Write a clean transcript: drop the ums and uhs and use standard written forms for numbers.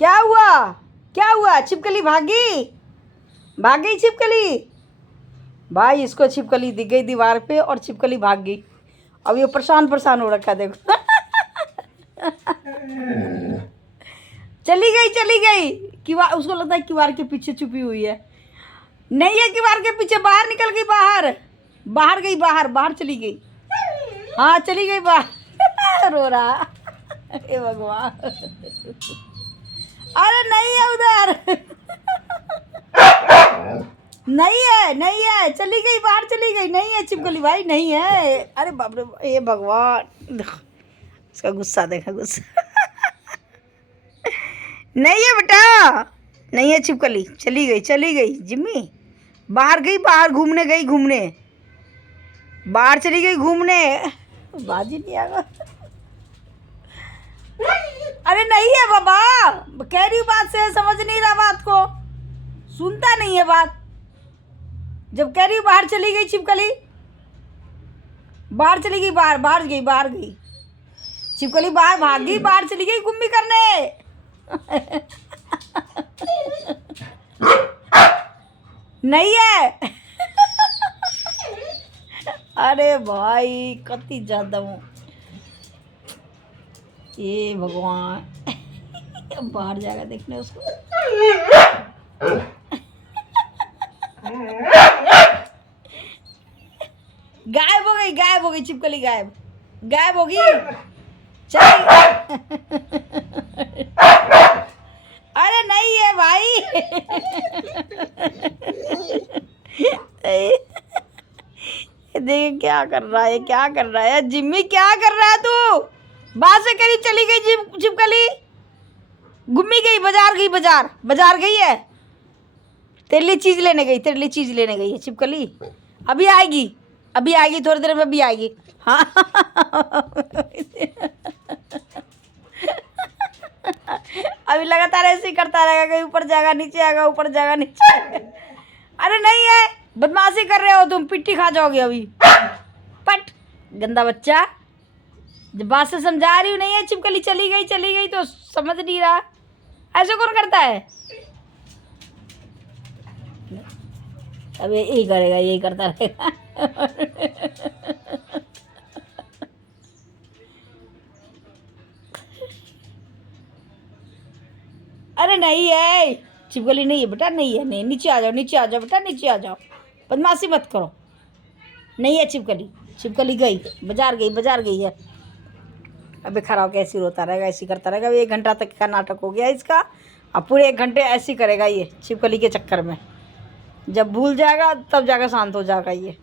क्या हुआ? क्या हुआ? छिपकली भागी? भाग गई छिपकली? भाई इसको छिपकली दिख गई दीवार पे और छिपकली भाग गई। अब ये परेशान परेशान हो रखा है, देखो। चली गई, चली गई। किवाड़, उसको लगता है किवाड़ के पीछे छुपी हुई है। नहीं है किवाड़ के पीछे, बाहर निकल गई, बाहर बाहर गई, बाहर बाहर चली गई। हाँ चली गई बाहर। रो रहा। हे भगवान। अरे नहीं है उधर। नहीं है, नहीं है, चली गई, बाहर चली गई। नहीं है छिपकली भाई, नहीं है। अरे बाप रे, हे भगवान। इसका गुस्सा देखा, गुस्सा। नहीं है बेटा, नहीं है छिपकली, चली गई, चली गई जिम्मी। बाहर गई, बाहर घूमने गई, घूमने बाहर चली गई घूमने। बाजी नहीं आगा। अरे नहीं है बाबा, कह रही हूँ बात से, समझ नहीं रहा बात को, सुनता नहीं है बात। जब कह रही हूँ बाहर चली गई छिपकली, बाहर चली गई, बाहर बाहर गई, बाहर गई छिपकली, बाहर भाग गई, बाहर चली गई गुम्मी करने। नहीं है। अरे भाई कति ज्यादा हूँ, ये भगवान। बाहर जाएगा देखने उसको। गायब हो गई, गायब हो गई छिपकली, गायब गायब हो गई। चल। अरे नहीं है भाई। देख क्या कर रहा है, क्या कर रहा है जिम्मी, क्या कर रहा है तू? बाहर से करी चली गई छिपकली, घूमी गई, बाजार गई, बाजार बाजार गई है, तेरे लिए चीज लेने गई, तेरे लिए चीज लेने गई है छिपकली। अभी आएगी, अभी आएगी, थोड़ी देर में भी आएगी। हाँ। अभी लगातार ऐसे ही करता रहेगा, कहीं ऊपर जाएगा, नीचे आएगा, ऊपर जाएगा, नीचे आएगा। अरे नहीं है, बदमाशी कर रहे हो तुम, पिट्ठी खा जाओगे अभी। पट, गंदा बच्चा। जब बात से समझा रही हूँ, नहीं है छिपकली, चली गई तो समझ नहीं रहा। ऐसे कौन करता है? अब यही करेगा, यही करता रहेगा। अरे नहीं है छिपकली, नहीं है बेटा, नहीं है, नहीं, नीचे आ जाओ, नीचे आ जाओ बेटा, नीचे आ जाओ, बदमाशी मत करो। नहीं है छिपकली, छिपकली गई, बाजार गई, बाजार गई है। अबे खराब कैसे रोता रहेगा, ऐसे करता रहेगा। 1 घंटा तक का नाटक हो गया इसका। अब पूरे 1 घंटे ऐसे करेगा ये छिपकली के चक्कर में। जब भूल जाएगा तब जाकर शांत हो जाएगा ये।